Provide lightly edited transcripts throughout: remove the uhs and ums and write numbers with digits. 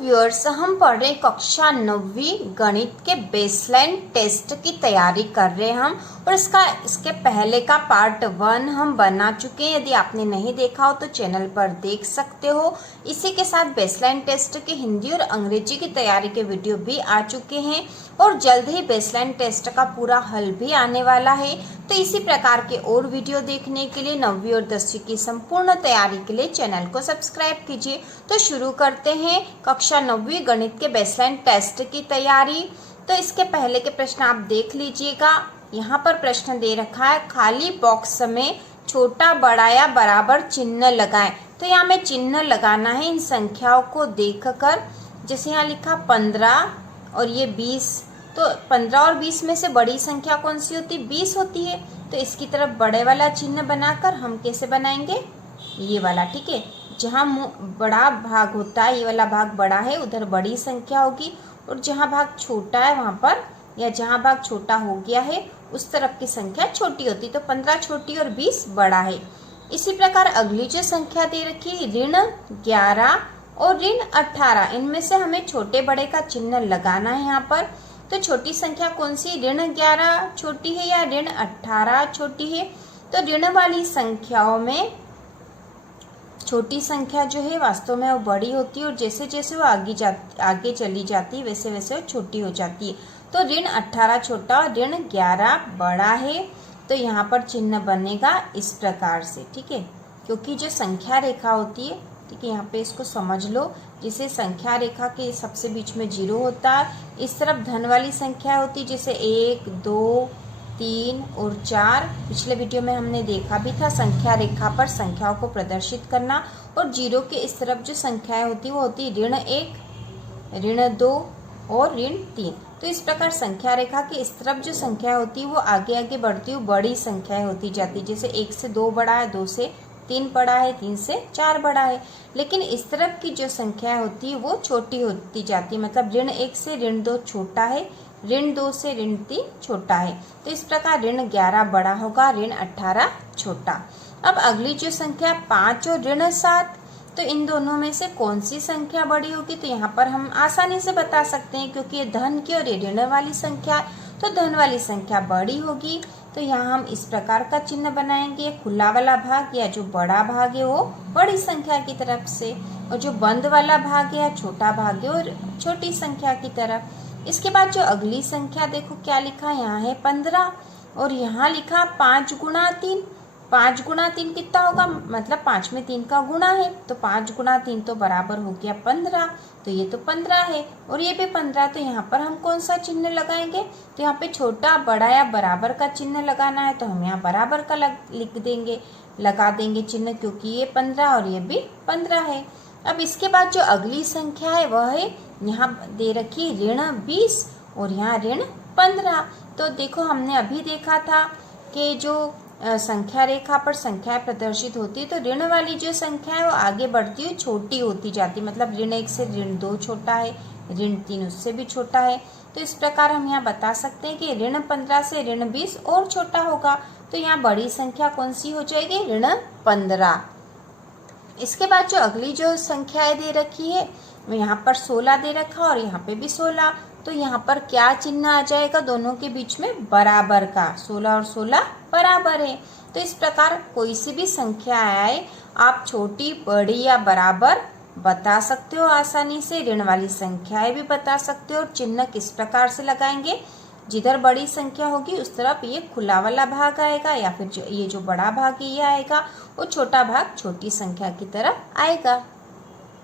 Viewers, हम पढ़ रहे कक्षा 9वीं गणित के बेसलाइन टेस्ट की तैयारी कर रहे हैं हम। और इसके पहले का पार्ट 1 हम बना चुके हैं। यदि आपने नहीं देखा हो तो चैनल पर देख सकते हो। इसी के साथ बेसलाइन टेस्ट के हिंदी और अंग्रेजी की तैयारी के वीडियो भी आ चुके हैं और जल्द ही बेसलाइन टेस्ट का पूरा हल भी आने वाला है। तो इसी प्रकार के और वीडियो देखने के लिए 9वीं और 10वीं की संपूर्ण तैयारी के लिए चैनल को सब्सक्राइब कीजिए। तो शुरू करते हैं कक्षा 9वीं गणित के बेसलाइन टेस्ट की तैयारी। तो इसके पहले के प्रश्न आप देख लीजिएगा। यहाँ पर प्रश्न दे रखा है, खाली बॉक्स में छोटा बड़ा या बराबर चिन्ह लगाएं। तो यहाँ में चिन्ह लगाना है इन संख्याओं को देखकर। जैसे यहाँ लिखा 15 और ये 20, तो 15 और 20 में से बड़ी संख्या कौन सी होती है? 20 होती है। तो इसकी तरफ बड़े वाला चिन्ह बनाकर हम कैसे बनाएंगे? ये वाला, ठीक है। जहाँ बड़ा भाग होता है, ये वाला भाग बड़ा है, उधर बड़ी संख्या होगी, और जहाँ भाग छोटा है वहाँ पर, या जहाँ भाग छोटा हो गया है उस तरफ की संख्या छोटी होती। तो 15 छोटी और 20 बड़ा है। इसी प्रकार अगली जो संख्या दे रखी है ऋण 11 और ऋण 18, इनमें से हमें छोटे बड़े का चिन्ह लगाना है यहाँ पर। तो छोटी संख्या कौन सी? ऋण 11 छोटी है या ऋण 18 छोटी है? तो ऋण वाली संख्याओं में छोटी संख्या जो है वास्तव में वो बड़ी होती है, और जैसे जैसे वो आगे चली जाती है वैसे वैसे वो छोटी हो जाती है। तो ऋण 18 छोटा और ऋण 11 बड़ा है। तो यहाँ पर चिन्ह बनेगा इस प्रकार से, ठीक है। क्योंकि जो संख्या रेखा होती है, ठीक है, यहाँ पे इसको समझ लो, जिसे संख्या रेखा के सबसे बीच में 0 होता है। इस तरफ धन वाली संख्या होती है, जैसे 1, 2, 3 और 4। पिछले वीडियो में हमने देखा भी था संख्या रेखा पर संख्याओं को प्रदर्शित करना। और 0 के इस तरफ जो संख्याएं होती है वो होती है ऋण 1, ऋण 2 और ऋण 3। तो इस प्रकार संख्या रेखा के इस तरफ जो संख्या होती है वो आगे आगे बढ़ती हुई बड़ी संख्याएं होती जाती, जैसे 1 से 2 बड़ा है, 2 से 3 बड़ा है, 3 से 4 बड़ा है। लेकिन इस तरफ की जो संख्या होती है वो छोटी होती जाती है, मतलब ऋण 1 से ऋण 2 छोटा है, ऋण 2 से ऋण 3 छोटा है। तो इस प्रकार ऋण 11 बड़ा होगा, ऋण 18 छोटा। अब अगली जो संख्या 5 और ऋण 7, तो इन दोनों में से कौन सी संख्या बड़ी होगी? तो यहाँ पर हम आसानी से बता सकते हैं, क्योंकि ये धन की और ये ऋण वाली संख्या, तो धन वाली संख्या बड़ी होगी। तो यहाँ हम इस प्रकार का चिन्ह बनाएंगे। खुला वाला भाग या जो बड़ा भाग है वो बड़ी संख्या की तरफ से, और जो बंद वाला भाग है या छोटा भाग है और छोटी संख्या की तरफ। इसके बाद जो अगली संख्या देखो क्या लिखा, यहाँ है 15 और यहाँ लिखा 5 गुणा 3। 5 गुणा 3 कितना होगा? मतलब 5 में 3 का गुणा है, तो 5 गुणा 3 तो बराबर हो गया 15। तो ये तो 15 है और ये भी 15। तो यहाँ पर हम कौन सा चिन्ह लगाएंगे? तो यहाँ पे छोटा बड़ा या बराबर का चिन्ह लगाना है, तो हम यहाँ बराबर का लगा देंगे चिन्ह, क्योंकि ये 15 और ये भी 15 है। अब इसके बाद जो अगली संख्या है वह है, यहाँ दे रखी ऋण 20 और यहाँ ऋण 15। तो देखो हमने अभी देखा था कि जो संख्या रेखा पर संख्याएं प्रदर्शित होती है, तो ऋण वाली जो संख्या है वो आगे बढ़ती हुई छोटी होती जाती, मतलब ऋण 1 से ऋण 2 छोटा है, ऋण 3 उससे भी छोटा है। तो इस प्रकार हम यहाँ बता सकते हैं कि ऋण 15 से ऋण 20 और छोटा होगा। तो यहाँ बड़ी संख्या कौन सी हो जाएगी? ऋण 15। इसके बाद जो अगली जो संख्याएं दे रखी है, यहाँ पर 16 दे रखा और यहाँ पे भी 16। तो यहाँ पर क्या चिन्ह आ जाएगा? दोनों के बीच में बराबर का, 16 और 16 बराबर है। तो इस प्रकार कोई सी भी संख्या आए, आप छोटी बड़ी या बराबर बता सकते हो आसानी से। ऋण वाली संख्याएं भी बता सकते हो। और चिन्ह किस प्रकार से लगाएंगे? जिधर बड़ी संख्या होगी उस तरफ ये खुला वाला भाग आएगा, या फिर ये जो बड़ा भाग है ये आएगा, और छोटा भाग छोटी संख्या की तरफ आएगा।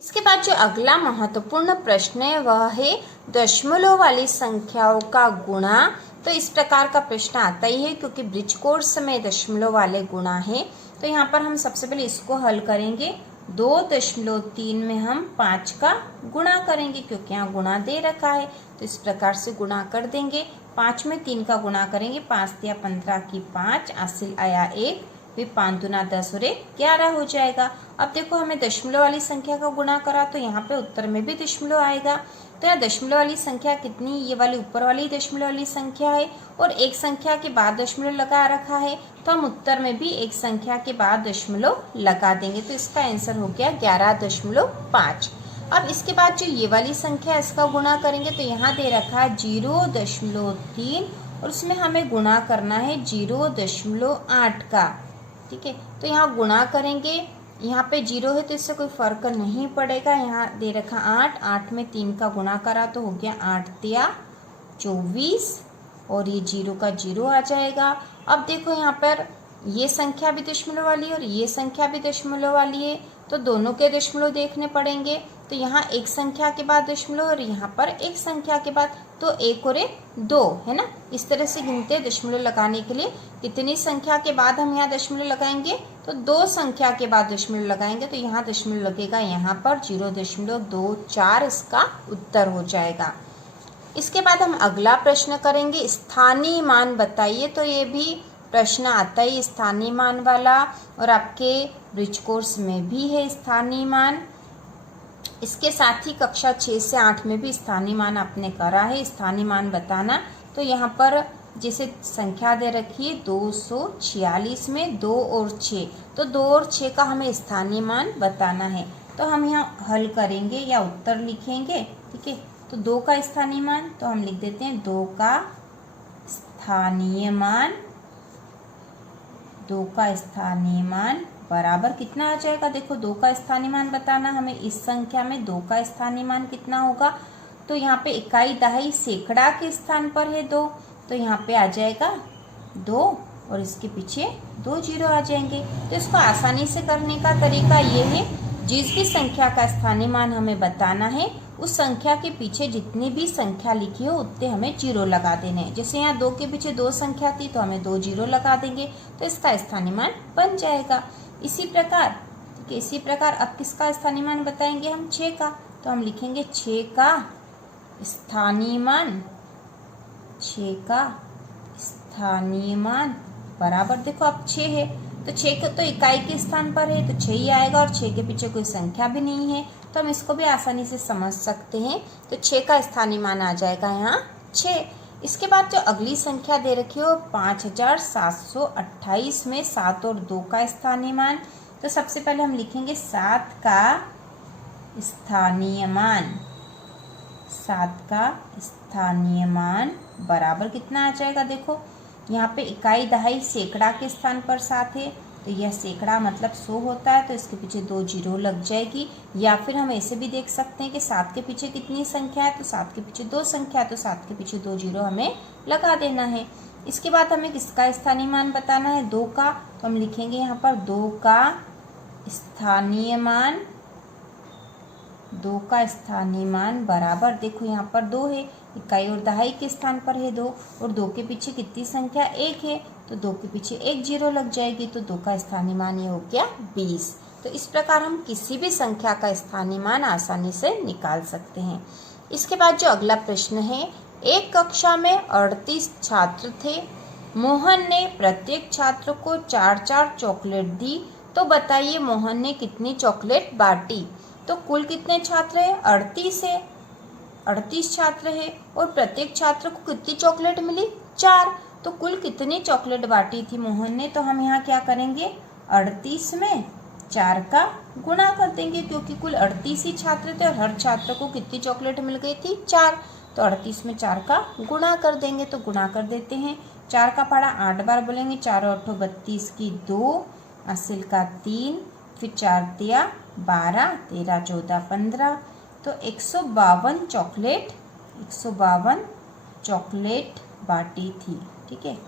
इसके बाद जो अगला महत्वपूर्ण प्रश्न है वह है दशमलव वाली संख्याओं का गुणा। तो इस प्रकार का प्रश्न आता ही है, क्योंकि ब्रिज कोर्स में दशमलव वाले गुणा है। तो यहाँ पर हम सबसे पहले इसको हल करेंगे। 2.3 में हम 5 का गुणा करेंगे, क्योंकि यहाँ गुणा दे रखा है, तो इस प्रकार से गुणा कर देंगे। 5 में 3 का गुणा करेंगे, 5 या 15 की 5, हासिल आया 1, फिर 5 दूना 10 और 1 11 हो जाएगा। अब देखो हमें दशमलव वाली संख्या का गुणा करा, तो यहाँ पे उत्तर में भी दशमलव आएगा। तो यहाँ दशमलव वाली संख्या कितनी? ये वाली ऊपर वाली दशमलव वाली संख्या है, और एक संख्या के बाद दशमलव लगा रखा है, तो हम उत्तर में भी एक संख्या के बाद दशमलव लगा देंगे। तो इसका आंसर हो गया 11.5। अब इसके बाद जो ये वाली संख्या है इसका गुणा करेंगे तो यहाँ दे रखा है 0.3 और उसमें हमें गुणा करना है 0.8 का। ठीक है, तो यहाँ गुणा करेंगे, यहाँ पे 0 है तो इससे कोई फर्क नहीं पड़ेगा। यहाँ दे रखा 8 में 3 का गुणा करा तो हो गया 8 तिया 24 और ये 0 का 0 आ जाएगा। अब देखो यहाँ पर ये संख्या भी दशमलव वाली है और ये संख्या भी दशमलव वाली है, तो दोनों के दशमलव देखने पड़ेंगे। तो यहाँ एक संख्या के बाद दशमलव और यहाँ पर एक संख्या के बाद, तो 1 और 1 2 है ना। इस तरह से गिनते हैं दशमलव लगाने के लिए कितनी संख्या के बाद हम यहाँ दशमलव लगाएंगे, तो 2 संख्या के बाद दशमलव लगाएंगे। तो यहाँ दशमलव लगेगा यहाँ पर 0.24 इसका उत्तर हो जाएगा। इसके बाद हम अगला प्रश्न करेंगे, स्थानीय मान बताइए। तो ये भी प्रश्न आता है स्थानीय मान वाला और आपके ब्रिज कोर्स में भी है स्थानीय मान। इसके साथ ही कक्षा 6 से 8 में भी स्थानीय मान आपने करा है, स्थानीय मान बताना। तो यहाँ पर जैसे संख्या दे रखी है 246 में 2 और 6, तो 2 और 6 का हमें स्थानीय मान बताना है। तो हम यहाँ हल करेंगे या उत्तर लिखेंगे। ठीक है, तो 2 का स्थानीय मान तो हम लिख देते हैं 2 का स्थानीय मान, 2 का स्थानीय मान बराबर कितना आ जाएगा। देखो 2 का स्थानीय मान बताना हमें, इस संख्या में 2 का स्थानीय मान कितना होगा। तो यहाँ पे इकाई दहाई सैकड़ा के स्थान पर है 2, तो यहाँ पे आ जाएगा 2 और इसके पीछे 2 0 आ जाएंगे। तो इसको आसानी से करने का तरीका ये है, जिस भी संख्या का स्थानीय मान हमें बताना है उस संख्या के पीछे जितनी भी संख्या लिखी हो उतने हमें 0 लगा देने हैं। जैसे यहाँ 2 के पीछे 2 संख्या थी तो हमें 2 0 लगा देंगे, तो इसका स्थानीय मान बन जाएगा। इसी प्रकार ठीक है, इसी प्रकार अब किसका स्थानीय मान बताएंगे हम 6 का, तो हम लिखेंगे 6 का स्थानीय मान, 6 का स्थानीय मान बराबर, देखो अब 6 है तो 6 को तो इकाई के स्थान पर है तो 6 ही आएगा और 6 के पीछे कोई संख्या भी नहीं है, तो हम इसको भी आसानी से समझ सकते हैं। तो 6 का स्थानीय मान आ जाएगा यहाँ 6। इसके बाद जो अगली संख्या दे रखी हो 5728 में 7 और 2 का स्थानीय मान। तो सबसे पहले हम लिखेंगे 7 का स्थानीय मान, 7 का स्थानीय मान बराबर कितना आ जाएगा। देखो यहाँ पे इकाई दहाई सैकड़ा के स्थान पर 7 है, तो यह सैकड़ा मतलब 100 होता है, तो इसके पीछे 2 0 लग जाएगी। या फिर हम ऐसे भी देख सकते हैं कि 7 के पीछे कितनी संख्या है, तो 7 के पीछे 2 संख्या है, तो 7 के पीछे 2 0 हमें लगा देना है। इसके बाद हमें किसका स्थानीय मान बताना है 2 का, तो हम लिखेंगे यहाँ पर 2 का स्थानीय मान, 2 का स्थानीय मान बराबर, देखो यहाँ पर 2 है, इकाई और दहाई के स्थान पर है 2 और 2 के पीछे कितनी संख्या 1 है, तो 2 के पीछे 1 0 लग जाएगी, तो 2 का स्थानीय मान ये हो गया 20। तो इस प्रकार हम किसी भी संख्या का स्थानीय मान आसानी से निकाल सकते हैं। इसके बाद जो अगला प्रश्न है, एक कक्षा में 38 छात्र थे, मोहन ने प्रत्येक छात्र को 4-4 चॉकलेट दी, तो बताइए मोहन ने कितनी चॉकलेट बांटी। तो कुल कितने छात्र है 38 है, 38 छात्र है और प्रत्येक छात्र को कितनी चॉकलेट मिली 4, तो कुल कितनी चॉकलेट बांटी थी मोहन ने। तो हम यहाँ क्या करेंगे 38 में 4 का गुणा कर देंगे, क्योंकि कुल 38 ही छात्र थे और हर छात्र को कितनी चॉकलेट मिल गई थी 4, तो 38 में 4 का गुणा कर देंगे। तो गुणा कर देते हैं, 4 का पढ़ा 8 बार बोलेंगे, 4 और 8 32 की 2, असिल का 3, फिर 4 तिया 12, 13 14 15, तो 152 चॉकलेट बांटी थी। ठीक है,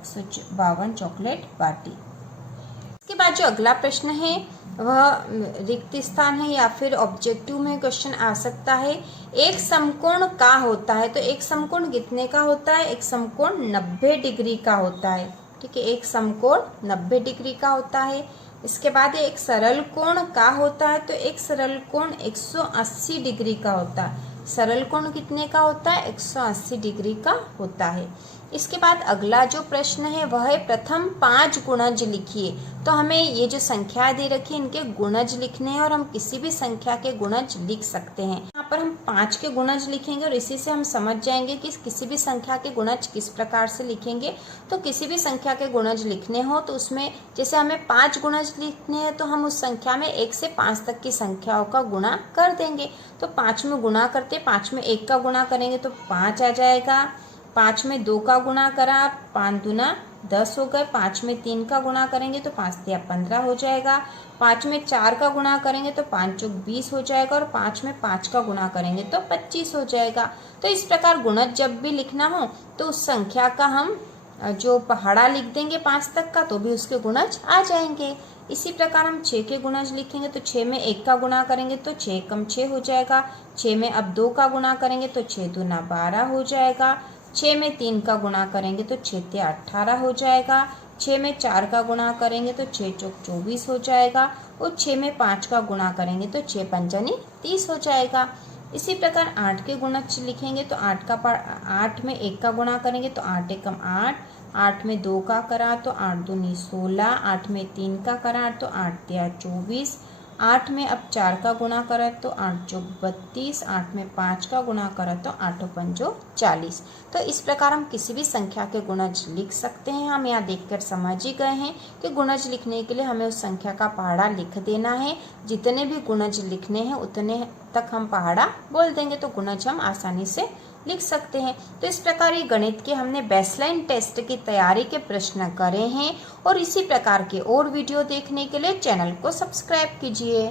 152 चॉकलेट बांटी। इसके बाद जो अगला प्रश्न है वह रिक्त स्थान है या फिर ऑब्जेक्टिव में क्वेश्चन आ सकता है। एक समकोण का होता है, तो एक समकोण कितने का होता है, एक समकोण 90 डिग्री का होता है। ठीक है, एक समकोण 90 डिग्री का होता है। इसके बाद एक सरल कोण का होता है, तो एक सरल कोण 180 डिग्री का होता है। सरल कोण कितने का होता है 180 डिग्री का होता है। इसके बाद अगला जो प्रश्न है वह है प्रथम 5 गुणज लिखिए। तो हमें ये जो संख्या दे रखी है इनके गुणज लिखने हैं और हम किसी भी संख्या के गुणज लिख सकते हैं। यहाँ पर हम 5 के गुणज लिखेंगे और इसी से हम समझ जाएंगे कि किसी भी संख्या के गुणज किस प्रकार से लिखेंगे। तो किसी भी संख्या के गुणज लिखने हो तो उसमें जैसे हमें 5 गुणज लिखने हैं तो हम उस संख्या में 1 से 5 तक की संख्याओं का गुणा कर देंगे। तो 5 में गुणा करते 5 में 1 का गुणा करेंगे तो 5 आ जाएगा। 5 में 2 का गुणा करा 5 दूना 10 हो गए। 5 में 3 का गुणा करेंगे तो 5 तिया 15 हो जाएगा। 5 में 4 का गुणा करेंगे तो 5 चौक 20 हो जाएगा और 5 में 5 का गुणा करेंगे तो 25 हो जाएगा। तो इस प्रकार गुणज जब भी लिखना हो तो उस संख्या का हम जो पहाड़ा लिख देंगे 5 तक का तो भी उसके गुणज आ जाएंगे। इसी प्रकार हम 6 के गुणज लिखेंगे तो 6 में 1 का गुणा करेंगे तो 6 कम 6 हो जाएगा। 6 में अब 2 का गुणा करेंगे तो 6 दूना 12 हो जाएगा। 6 में 3 का गुणा करेंगे तो 6 तिया 18 हो जाएगा। 6 में 4 का गुणा करेंगे तो 6 चौक 24 हो जाएगा और 6 में 5 का गुणा करेंगे तो 6 पंचानी 30 हो जाएगा। इसी प्रकार 8 के गुणज लिखेंगे तो 8 में 1 का गुणा करेंगे तो 8 एकम 8। 8 में 2 का करा तो 8 दूनी 16। 8 में 3 का करा तो 8 तिया 24। 8 में अब 4 का गुणा करा तो 8 चौक 32। 8 में 5 का गुणा करा तो 8 पंचो 40। तो इस प्रकार हम किसी भी संख्या के गुणज लिख सकते हैं। हम यहाँ देखकर समझ ही गए हैं कि गुणज लिखने के लिए हमें उस संख्या का पहाड़ा लिख देना है। जितने भी गुणज लिखने हैं उतने तक हम पहाड़ा बोल देंगे तो गुणज हम आसानी से लिख सकते हैं। तो इस प्रकार ये गणित के हमने बेसलाइन टेस्ट की तैयारी के प्रश्न करे हैं और इसी प्रकार के और वीडियो देखने के लिए चैनल को सब्सक्राइब कीजिए।